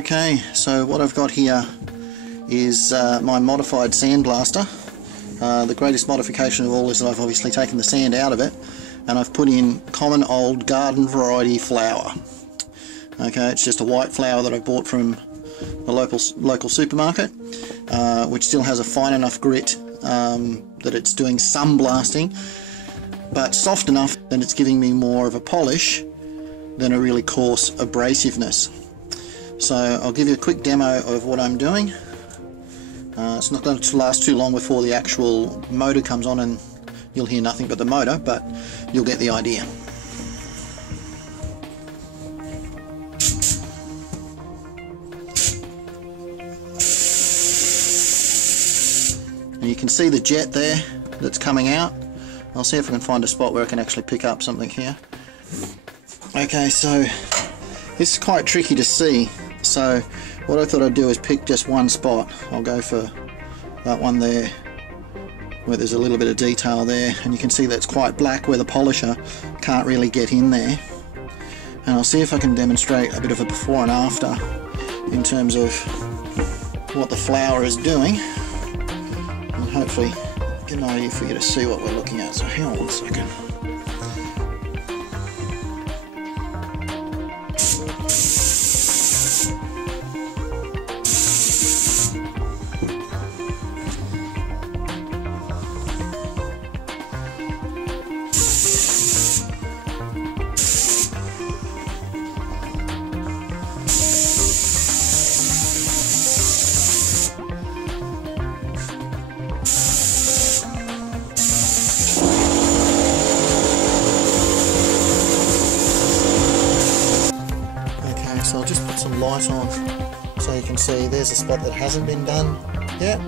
Okay, so what I've got here is my modified sandblaster. The greatest modification of all is that I've obviously taken the sand out of it and I've put in common old garden variety flour. Okay, it's just a white flour that I bought from the local supermarket, which still has a fine enough grit that it's doing some blasting, but soft enough that it's giving me more of a polish than a really coarse abrasiveness. So I'll give you a quick demo of what I'm doing. It's not going to last too long before the actual motor comes on and you'll hear nothing but the motor, but you'll get the idea. And you can see the jet there that's coming out. I'll see if I can find a spot where I can actually pick up something here. Okay, so this is quite tricky to see, so what I thought I'd do is pick just one spot. I'll go for that one there where there's a little bit of detail there, and you can see that's quite black where the polisher can't really get in there. And I'll see if I can demonstrate a bit of a before and after in terms of what the flour is doing, and hopefully get an idea for you to see what we're looking at. So hang on one second. So I'll just put some light on so you can see there's a spot that hasn't been done yet,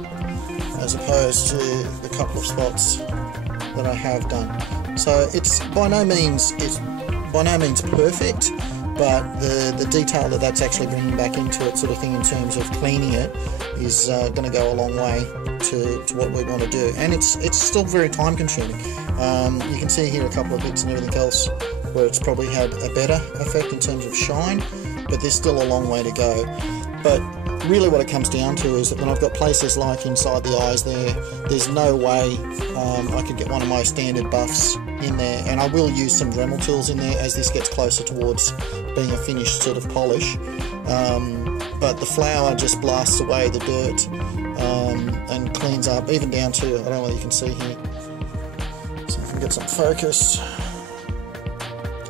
as opposed to the couple of spots that I have done. So it's by no means perfect, but the detail that's actually bringing back into it, sort of thing, in terms of cleaning it, is going to go a long way to what we want to do. And it's still very time consuming. You can see here a couple of bits and everything else where it's probably had a better effect in terms of shine, but there's still a long way to go. But really what it comes down to is that when I've got places like inside the eyes there's no way I could get one of my standard buffs in there, and I will use some Dremel tools in there as this gets closer towards being a finished sort of polish. But the flour just blasts away the dirt and cleans up, even down to, I don't know whether you can see here, so if I can get some focus,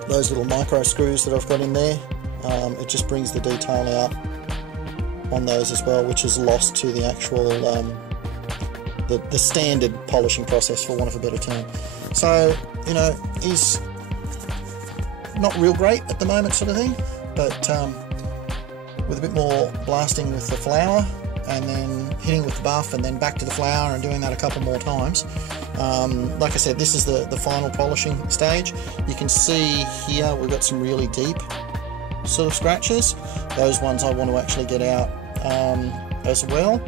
those little micro screws that I've got in there. It just brings the detail out on those as well, which is lost to the actual the standard polishing process, for want of a better term. So, you know, is not real great at the moment, sort of thing, but with a bit more blasting with the flour and then hitting with the buff and then back to the flour and doing that a couple more times. Like I said, this is the final polishing stage. You can see here we've got some really deep sort of scratches. Those ones I want to actually get out as well.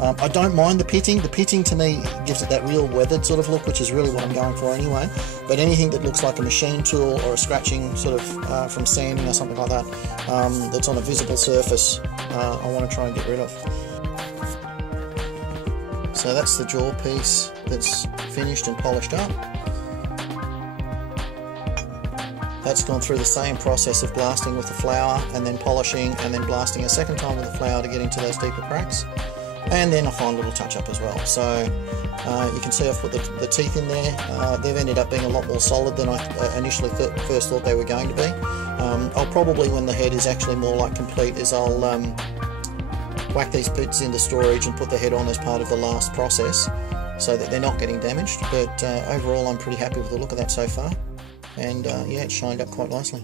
I don't mind the pitting. The pitting to me gives it that real weathered sort of look, which is really what I'm going for anyway. But anything that looks like a machine tool or a scratching sort of from sanding or something like that, that's on a visible surface, I want to try and get rid of. So that's the jaw piece that's finished and polished up. That's gone through the same process of blasting with the flour and then polishing and then blasting a second time with the flour to get into those deeper cracks. And then a fine little touch up as well. So you can see I've put the teeth in there. They've ended up being a lot more solid than I initially first thought they were going to be. I'll probably, when the head is actually more like complete, is I'll whack these bits into storage and put the head on as part of the last process so that they're not getting damaged. But overall I'm pretty happy with the look of that so far. And yeah, it's shined up quite nicely.